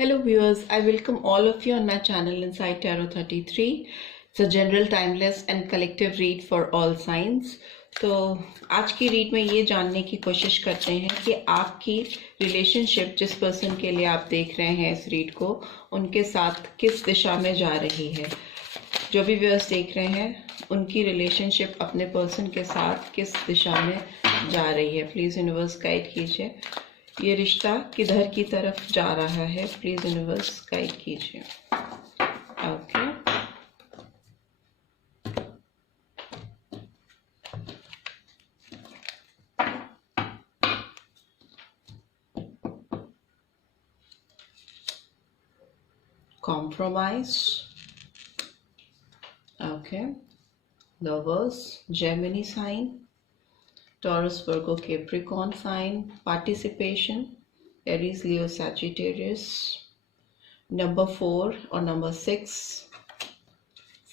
Hello viewers, I welcome all of you on my channel Inside Tarot 33. It's a general, timeless and collective read for all signs. तो आज की read में ये जानने की कोशिश करते हैं कि आपकी रिलेशनशिप जिस पर्सन के लिए आप देख रहे हैं इस रीड को, उनके साथ किस दिशा में जा रही है। जो भी व्यूअर्स देख रहे हैं उनकी रिलेशनशिप अपने पर्सन के साथ किस दिशा में जा रही है, प्लीज़ यूनिवर्स गाइड कीजिए। ये रिश्ता किधर की तरफ जा रहा है, प्लीज यूनिवर्स गाइड कीजिए। Okay, compromise, okay, lovers, Gemini sign, Taurus, Virgo, Capricorn sign, participation, Aries, Leo, Sagittarius, number 4 और number 6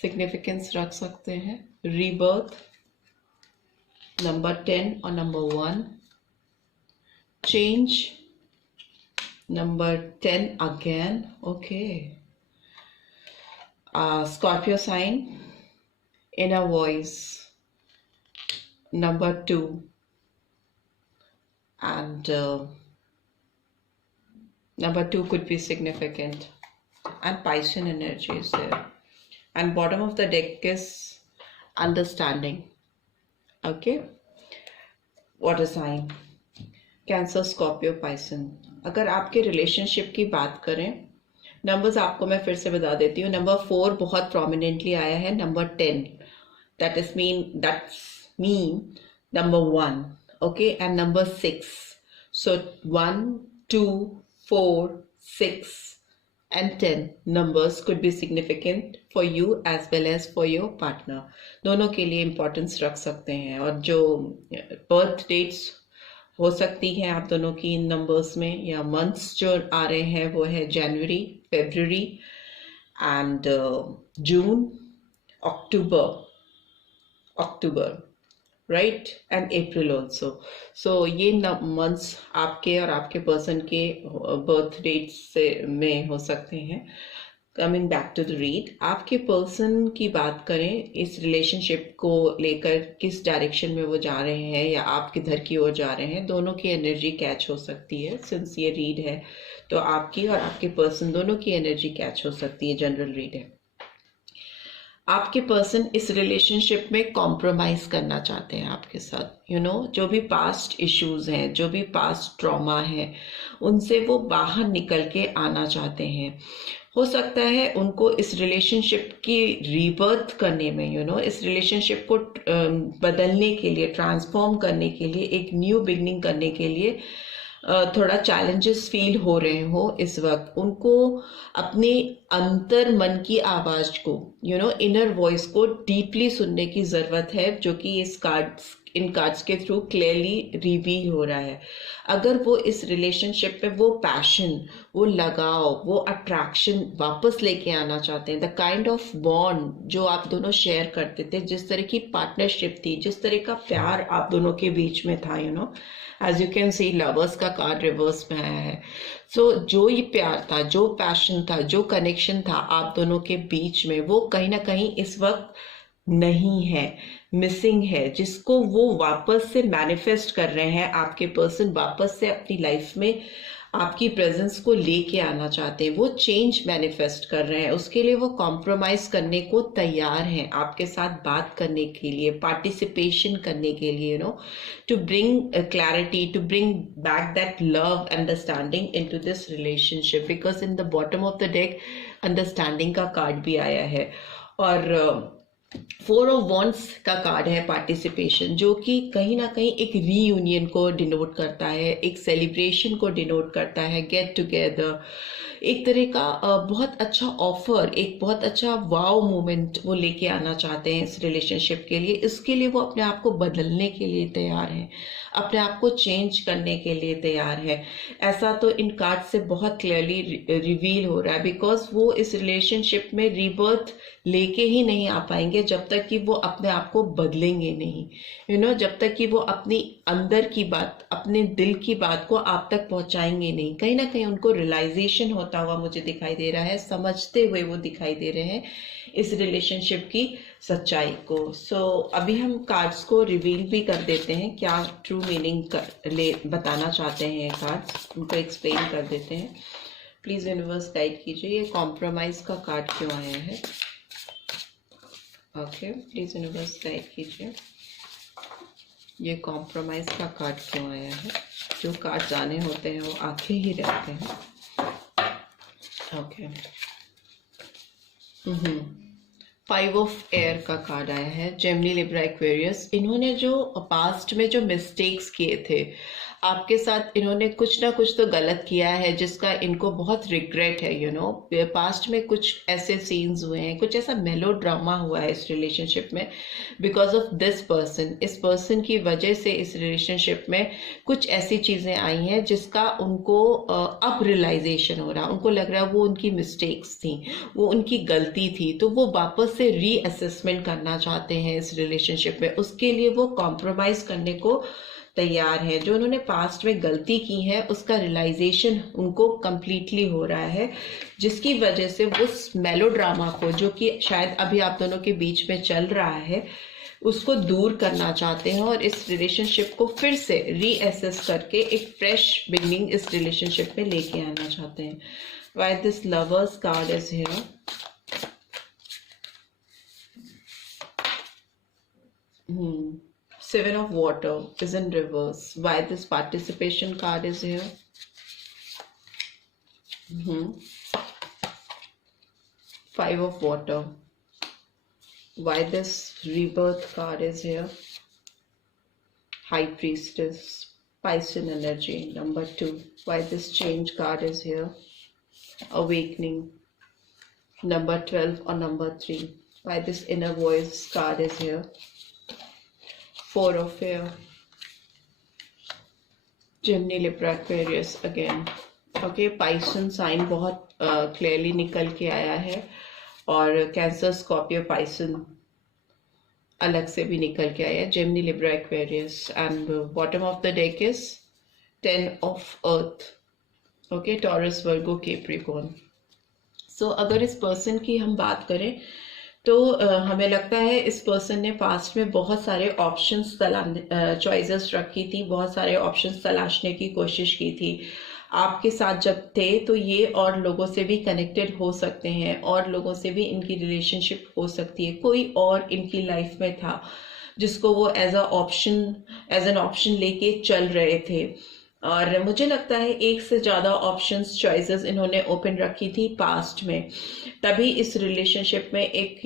significance रख सकते हैं, rebirth, number 10 और number 1, change, number 10 again, okay, Scorpio sign, inner voice, number 2, and number 2 could be significant, and Piscean energy is there, and bottom of the deck is understanding. Okay, water sign, Cancer, Scorpio, Piscean. अगर आपके relationship की बात करें, numbers आपको मैं फिर से बता देती हूँ। नंबर 4 बहुत प्रोमिनेंटली आया है, number 10 that's mean number 1, okay, and number 6. So 1, 2, 4, 6 and 10 numbers could be significant for you as well as for your partner. दोनों के लिए इम्पोर्टेंस रख सकते हैं, और जो बर्थ डेट्स हो सकती हैं आप दोनों की इन नंबर्स में, या मंथ्स जो आ रहे हैं वो है जनवरी, फरवरी एंड जून, अक्टूबर, right, and April also. So ये मंथ्स आपके और आपके पर्सन के बर्थ डेट से में हो सकते हैं। Coming back to the read, आपके पर्सन की बात करें, इस रिलेशनशिप को लेकर किस डायरेक्शन में वो जा रहे हैं या आप किधर की ओर जा रहे हैं, दोनों की एनर्जी कैच हो सकती है। सिंस ये रीड है तो आपकी और आपके पर्सन दोनों की एनर्जी कैच हो सकती है, जनरल रीड है। आपके पर्सन इस रिलेशनशिप में कॉम्प्रोमाइज करना चाहते हैं आपके साथ। जो भी पास्ट इश्यूज हैं, जो भी पास्ट ट्रॉमा है, उनसे वो बाहर निकल के आना चाहते हैं। हो सकता है उनको इस रिलेशनशिप की रीबर्थ करने में, इस रिलेशनशिप को बदलने के लिए, ट्रांसफॉर्म करने के लिए, एक न्यू बिगनिंग करने के लिए थोड़ा चैलेंजेस फील हो रहे हो इस वक्त। उनको अपने अंतर मन की आवाज को, इनर वॉइस को डीपली सुनने की जरूरत है, जो कि इन कार्ड्स के थ्रू क्लियरली रिवील हो रहा है। अगर वो इस रिलेशनशिप पे वो पैशन, वो लगाव, वो अट्रैक्शन वापस लेके आना चाहते हैं, द काइंड ऑफ बॉन्ड जो आप दोनों शेयर करते थे, जिस तरह की पार्टनरशिप थी, जिस तरह का प्यार आप दोनों के बीच में था, as you can see lovers का कार्ड रिवर्स में आया है। सो जो ये प्यार था, जो पैशन था, जो कनेक्शन था आप दोनों के बीच में, वो कहीं ना कहीं इस वक्त नहीं है, मिसिंग है, जिसको वो वापस से मैनिफेस्ट कर रहे हैं। आपके पर्सन वापस से अपनी लाइफ में आपकी प्रेजेंस को लेके आना चाहते हैं, वो चेंज मैनिफेस्ट कर रहे हैं। उसके लिए वो कॉम्प्रोमाइज करने को तैयार हैं, आपके साथ बात करने के लिए, पार्टिसिपेशन करने के लिए, to bring clarity, to bring back that love, understanding into this relationship. Because in the bottom of the deck understanding का कार्ड भी आया है, और 4 ऑफ वॉन्ड्स का कार्ड है पार्टिसिपेशन, जो कि कहीं ना कहीं एक रीयूनियन को डिनोट करता है, एक सेलिब्रेशन को डिनोट करता है, गेट टुगेदर, एक तरह का बहुत अच्छा ऑफर, एक बहुत अच्छा वाव मोमेंट वो लेके आना चाहते हैं इस रिलेशनशिप के लिए। इसके लिए वो अपने आप को बदलने के लिए तैयार हैं, अपने आप को चेंज करने के लिए तैयार है। ऐसा तो इन कार्ड से बहुत क्लियरली रिवील हो रहा है, बिकॉज वो इस रिलेशनशिप में रीबर्थ लेके ही नहीं आ पाएंगे रहेंगे जब तक कि वो अपने आप को बदलेंगे नहीं, जब तक कि वो अपनी अंदर की बात, अपने दिल की बात को आप तक पहुंचाएंगे नहीं। कहीं ना कहीं उनको रियलाइजेशन होता हुआ मुझे दिखाई दे रहा है, समझते हुए वो दिखाई दे रहे हैं इस रिलेशनशिप की सच्चाई को। सो अभी हम कार्ड्स को रिवील भी कर देते हैं, क्या ट्रू मीनिंग बताना चाहते हैं कार्ड्स, उनको एक्सप्लेन कर देते हैं। प्लीज यूनिवर्स गाइड कीजिए, ये कॉम्प्रोमाइज का कार्ड क्यों आया है? ओके, प्लीज यूनिवर्स गाइड कीजिए, ये कॉम्प्रोमाइज का कार्ड क्यों आया है? जो कार्ड आने होते हैं वो आके ही रहते हैं। ओके, 5 ऑफ एयर का कार्ड आया है, जेमिनी, लिब्रा, एक्वेरियस। इन्होंने जो पास्ट में जो मिस्टेक्स किए थे आपके साथ, इन्होंने कुछ ना कुछ तो गलत किया है जिसका इनको बहुत रिग्रेट है। पास्ट में कुछ ऐसे सीन्स हुए हैं, कुछ ऐसा मेलो ड्रामा हुआ है इस रिलेशनशिप में बिकॉज ऑफ दिस पर्सन। इस पर्सन की वजह से इस रिलेशनशिप में कुछ ऐसी चीजें आई हैं जिसका उनको अब रियलाइजेशन हो रहा, उनको लग रहा है वो उनकी मिस्टेक्स थी, वो उनकी गलती थी, तो वो वापस से रीअसेसमेंट करना चाहते हैं इस रिलेशनशिप में। उसके लिए वो कॉम्प्रोमाइज करने को तैयार है। जो उन्होंने पास्ट में गलती की है उसका रियलाइजेशन उनको कंप्लीटली हो रहा है, जिसकी वजह से वो मेलो ड्रामा को, जो कि शायद अभी आप दोनों के बीच में चल रहा है, उसको दूर करना चाहते हैं और इस रिलेशनशिप को फिर से रीअसेस करके एक फ्रेश बिगनिंग इस रिलेशनशिप में लेके आना चाहते हैं। Why this lovers card is here? Seven of water is in reverse. Why this participation card is here? 5 of water. Why this rebirth card is here? High priestess, Piscean energy, number 2. Why this change card is here? Awakening, number 12 or number 3. Why this inner voice card is here? 4 of air, Gemini, Libra, Aquarius again. Okay, Pisces sign बहुत clearly निकल के आया है और cancer, Scorpio, पाइसन अलग से भी निकल के आया है, Gemini, Libra, Aquarius. And bottom of the deck is 10 of earth, okay, Taurus, Virgo, Capricorn. So अगर इस पर्सन की हम बात करें तो हमें लगता है इस पर्सन ने पास्ट में बहुत सारे ऑप्शंस चॉइसेस रखी थी, बहुत सारे ऑप्शंस तलाशने की कोशिश की थी। आपके साथ जब थे तो ये और लोगों से भी कनेक्टेड हो सकते हैं, और लोगों से भी इनकी रिलेशनशिप हो सकती है। कोई और इनकी लाइफ में था जिसको वो एज एन ऑप्शन लेके चल रहे थे, और मुझे लगता है एक से ज़्यादा ऑप्शंस, चॉइसेस इन्होंने ओपन रखी थी पास्ट में। तभी इस रिलेशनशिप में एक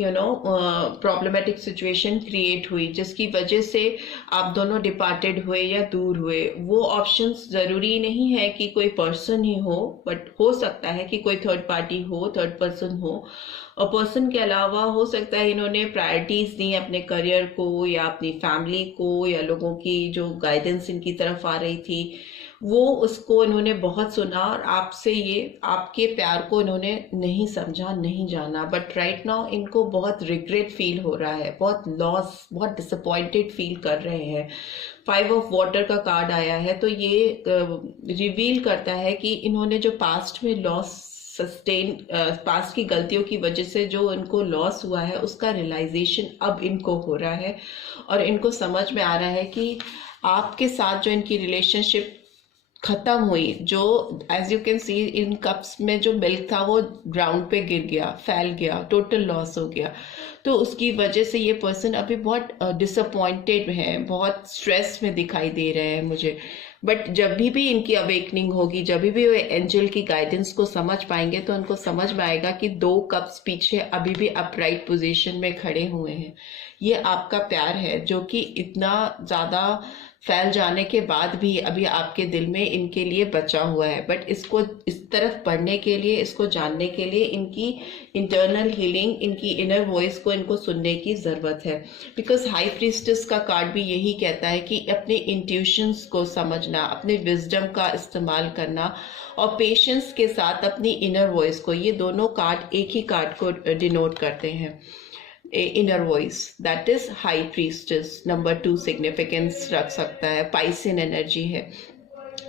प्रॉब्लमेटिक सिचुएशन क्रिएट हुई जिसकी वजह से आप दोनों डिपार्टेड हुए या दूर हुए। वो ऑप्शंस ज़रूरी नहीं है कि कोई पर्सन ही हो, बट हो सकता है कि कोई थर्ड पार्टी हो, थर्ड पर्सन हो, और पर्सन के अलावा हो सकता है इन्होंने प्रायोरिटीज दी अपने करियर को या अपनी फैमिली को, या लोगों की जो गाइडेंस इनकी तरफ आ रही थी वो उसको इन्होंने बहुत सुना, और आपसे ये आपके प्यार को इन्होंने नहीं समझा, नहीं जाना। बट राइट नाउ इनको बहुत रिग्रेट फील हो रहा है, बहुत लॉस, बहुत डिसअपॉइंटेड फील कर रहे हैं। 5 ऑफ वाटर का कार्ड आया है, तो ये रिवील करता है कि इन्होंने जो पास्ट में लॉस पास्ट की गलतियों की वजह से जो इनको लॉस हुआ है उसका रियलाइजेशन अब इनको हो रहा है, और इनको समझ में आ रहा है कि आपके साथ जो इनकी रिलेशनशिप खत्म हुई, जो as you can see in cups में जो मिल्क था वो ग्राउंड पे गिर गया, फैल गया, टोटल लॉस हो गया। तो उसकी वजह से ये पर्सन अभी बहुत डिसअपॉइंटेड है, बहुत स्ट्रेस में दिखाई दे रहे हैं मुझे। बट जब भी इनकी अवेकनिंग होगी, जब भी वो एंजल की गाइडेंस को समझ पाएंगे, तो उनको समझ में आएगा कि 2 कप्स पीछे अभी भी अपराइट पोजीशन में खड़े हुए हैं। ये आपका प्यार है जो कि इतना ज़्यादा फैल जाने के बाद भी अभी आपके दिल में इनके लिए बचा हुआ है। बट इसको इस तरफ बढ़ने के लिए, इसको जानने के लिए इनकी इंटरनल हीलिंग, इनकी इनर वॉइस को इनको सुनने की ज़रूरत है। बिकॉज हाई प्रीस्टेस का कार्ड भी यही कहता है कि अपने इंट्यूशंस को समझना, अपने विजडम का इस्तेमाल करना, और पेशेंस के साथ अपनी इनर वॉइस को, ये दोनों कार्ड एक ही कार्ड को डिनोट करते हैं। Inner voice, that is high priestess. Number 2 significance रख सकता है, पाइसिन एनर्जी है।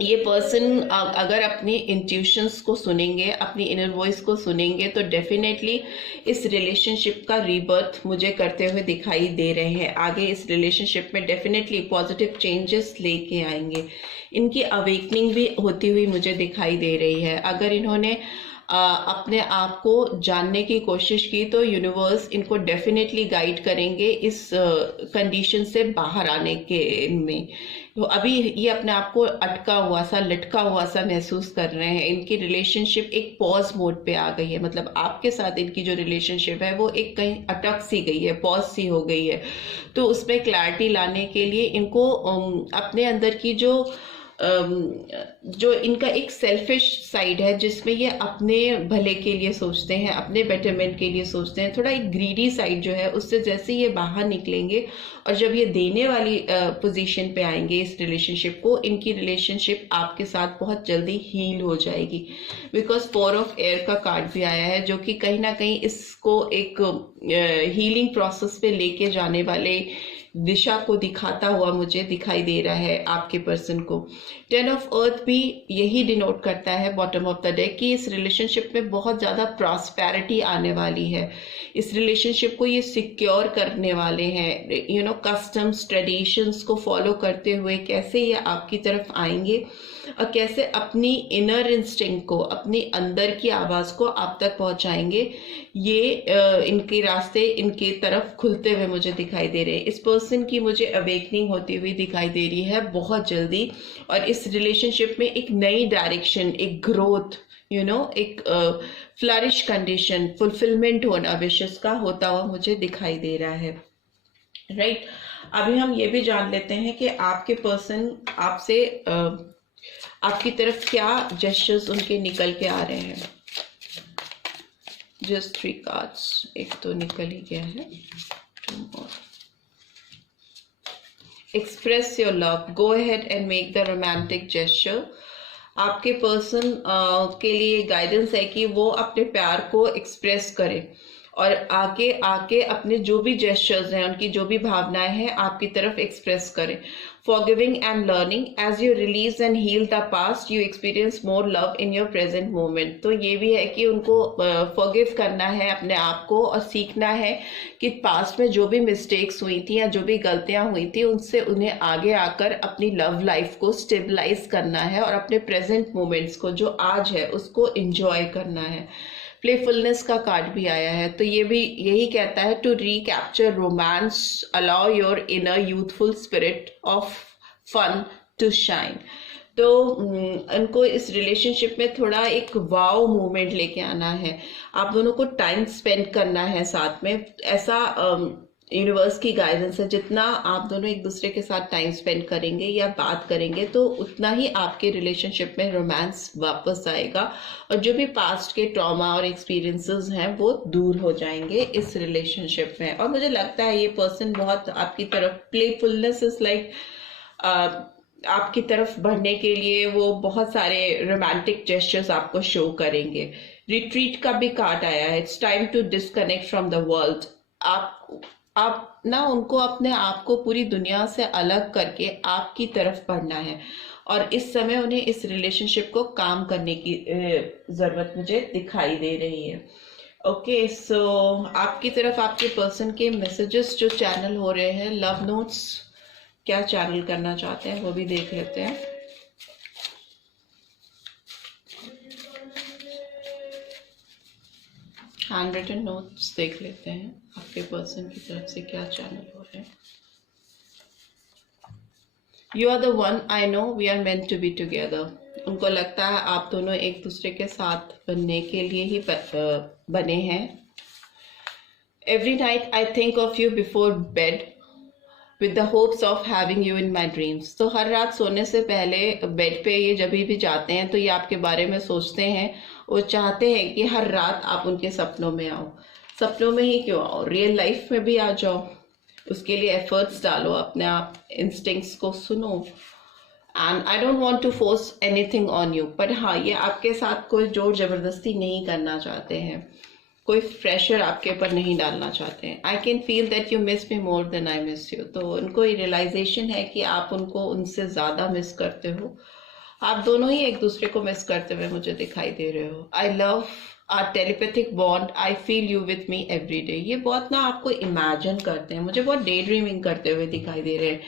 ये पर्सन अगर अपनी इंट्यूशंस को सुनेंगे, अपनी इनर वॉइस को सुनेंगे, तो डेफिनेटली इस रिलेशनशिप का रीबर्थ मुझे करते हुए दिखाई दे रहे हैं। आगे इस रिलेशनशिप में डेफिनेटली पॉजिटिव चेंजेस लेके आएंगे। इनकी अवेकनिंग भी होती हुई मुझे दिखाई दे रही है। अगर इन्होंने अपने आप को जानने की कोशिश की तो यूनिवर्स इनको डेफिनेटली गाइड करेंगे इस कंडीशन से बाहर आने के में। तो अभी ये अपने आप को अटका हुआ सा, लटका हुआ सा महसूस कर रहे हैं। इनकी रिलेशनशिप एक पॉज मोड पे आ गई है, मतलब आपके साथ इनकी जो रिलेशनशिप है वो एक कहीं अटक सी गई है, पॉज सी हो गई है। तो उसमें क्लैरिटी लाने के लिए इनको अपने अंदर की जो इनका एक सेल्फिश साइड है, जिसमें ये अपने भले के लिए सोचते हैं, अपने बेटरमेंट के लिए सोचते हैं, थोड़ा एक ग्रीडी साइड जो है, उससे जैसे ये बाहर निकलेंगे और जब ये देने वाली पोजीशन पे आएंगे इस रिलेशनशिप को, इनकी रिलेशनशिप आपके साथ बहुत जल्दी हील हो जाएगी। बिकॉज 4 ऑफ एयर का कार्ड भी आया है, जो कि कहीं ना कहीं इसको एक हीलिंग प्रोसेस पे लेके जाने वाले दिशा को दिखाता हुआ मुझे दिखाई दे रहा है आपके पर्सन को। 10 ऑफ अर्थ भी यही डिनोट करता है बॉटम ऑफ द डेक कि इस रिलेशनशिप में बहुत ज्यादा प्रॉस्पेरिटी आने वाली है। इस रिलेशनशिप को ये सिक्योर करने वाले हैं। कस्टम्स ट्रेडिशंस को फॉलो करते हुए कैसे ये आपकी तरफ आएंगे और कैसे अपनी इनर इंस्टिंक्ट को, अपनी अंदर की आवाज को आप तक पहुंचाएंगे, ये इनके रास्ते इनके तरफ खुलते हुए मुझे दिखाई दे रहे हैं। इस पर्सन की मुझे अवेकनिंग होती हुई दिखाई दे रही है बहुत जल्दी, और इस रिलेशनशिप में एक नई डायरेक्शन, एक ग्रोथ, एक फ्लरिश कंडीशन, फुलफिलमेंट होना विशेष का होता हुआ मुझे दिखाई दे रहा है। राइट, अभी हम ये भी जान लेते हैं कि आपके पर्सन आपसे आपकी तरफ क्या जेस्चर्स उनके निकल के आ रहे हैं। जस्ट 3 कार्ड्स, एक तो निकल ही गया है, 2 more. Express your love. Go ahead and make the romantic gesture. आपके पर्सन के लिए गाइडेंस है कि वो अपने प्यार को एक्सप्रेस करे और आगे आके अपने जो भी जेस्चर्स हैं, उनकी जो भी भावनाएं हैं, आपकी तरफ एक्सप्रेस करें। Forgiving and learning. As you release and heal the past, you experience more love in your present moment. तो ये भी है कि उनको forgive करना है अपने आप को और सीखना है कि पास्ट में जो भी मिस्टेक्स हुई थी या जो भी गलतियां हुई थी, उनसे उन्हें आगे आकर अपनी लव लाइफ को स्टेबलाइज करना है और अपने प्रेजेंट मोमेंट्स को, जो आज है, उसको एंजॉय करना है। प्लेफुलनेस का कार्ड भी आया है, तो ये भी यही कहता है to recapture romance, allow your inner youthful spirit of fun to shine. तो उनको इस रिलेशनशिप में थोड़ा एक वाव मूवमेंट लेके आना है। आप दोनों को टाइम स्पेंड करना है साथ में, ऐसा यूनिवर्स की गाइडेंस है। जितना आप दोनों एक दूसरे के साथ टाइम स्पेंड करेंगे या बात करेंगे, तो उतना ही आपके रिलेशनशिप में रोमांस वापस आएगा और जो भी पास्ट के ट्रॉमा और एक्सपीरियंसेस हैं वो दूर हो जाएंगे इस रिलेशनशिप में। और मुझे लगता है ये पर्सन बहुत आपकी तरफ, प्लेफुलनेस इज लाइक, आपकी तरफ बढ़ने के लिए वो बहुत सारे रोमांटिक जेस्चर्स आपको शो करेंगे। रिट्रीट का भी कार्ड आया है, it's time to disconnect from the world. आप ना उनको अपने आप को पूरी दुनिया से अलग करके आपकी तरफ बढ़ना है और इस समय उन्हें इस रिलेशनशिप को काम करने की जरूरत मुझे दिखाई दे रही है। ओके, सो आपकी तरफ आपके पर्सन के मैसेजेस जो चैनल हो रहे हैं, लव नोट्स क्या चैनल करना चाहते हैं वो भी देख लेते हैं। हैंड रिटन नोट्स देख लेते हैं आपके पर्सन की तरफ से क्या चैनल हो रहे हैं। You are the one, I know we are meant to be together. उनको लगता है आप दोनों एक दूसरे के साथ बनने के लिए ही बने हैं। Every night I think of you before bed with the hopes of having you in my dreams. तो हर रात सोने से पहले बेड पे ये जब भी जाते हैं तो ये आपके बारे में सोचते हैं, वो चाहते हैं कि हर रात आप उनके सपनों में आओ। सपनों में ही क्यों आओ, रियल लाइफ में भी आ जाओ। उसके लिए एफर्ट्स डालो, अपने आप इंस्टिंक्ट्स को सुनो। And I don't want to force anything on you, पर हाँ, ये आपके साथ कोई जोर जबरदस्ती नहीं करना चाहते हैं। कोई प्रेशर आपके ऊपर नहीं डालना चाहते हैं। I can feel that you miss me more than I miss you. तो उनको रियलाइजेशन है कि आप उनको उनसे ज़्यादा मिस करते हो। आप दोनों ही एक दूसरे को मिस करते हुए मुझे दिखाई दे रहे हो। I love our telepathic bond, I feel you with me every day. ये बहुत ना आपको इमेजिन करते हैं, मुझे बहुत डे ड्रीमिंग करते हुए दिखाई दे रहे हैं।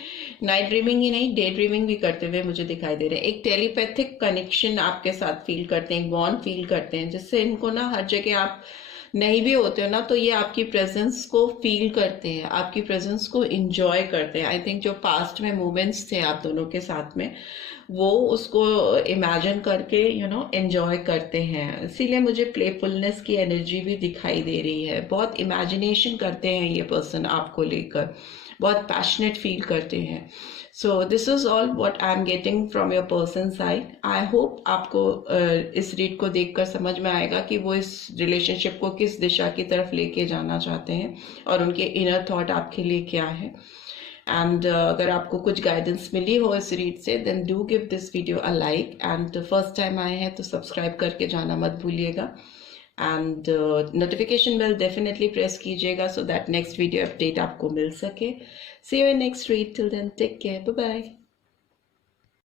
नाइट ड्रीमिंग ही नहीं, डे ड्रीमिंग भी करते हुए मुझे दिखाई दे रहे हैं। एक टेलीपैथिक कनेक्शन आपके साथ फील करते हैं, एक बॉन्ड फील करते हैं, जिससे इनको ना हर जगह आप नहीं भी होते हो ना तो ये आपकी प्रेजेंस को फील करते हैं, आपकी प्रेजेंस को इंजॉय करते हैं। आई थिंक जो पास्ट में मोमेंट्स थे आप दोनों के साथ में, वो उसको इमेजिन करके एंजॉय करते हैं। इसीलिए मुझे प्लेफुलनेस की एनर्जी भी दिखाई दे रही है। बहुत इमेजिनेशन करते हैं ये पर्सन आपको लेकर, बहुत पैशनेट फील करते हैं। So this is all what I am getting from your person side. I hope आपको इस रीड को देखकर समझ में आएगा कि वो इस रिलेशनशिप को किस दिशा की तरफ लेके जाना चाहते हैं और उनके इनर थॉट आपके लिए क्या है। एंड अगर आपको कुछ गाइडेंस मिली हो इस रीड से, then do give this video a like. And first time आए हैं तो सब्सक्राइब करके जाना मत भूलिएगा। And notification bell definitely press कीजिएगा so that next video update आपको मिल सके। See you in next read, till then take care, bye bye.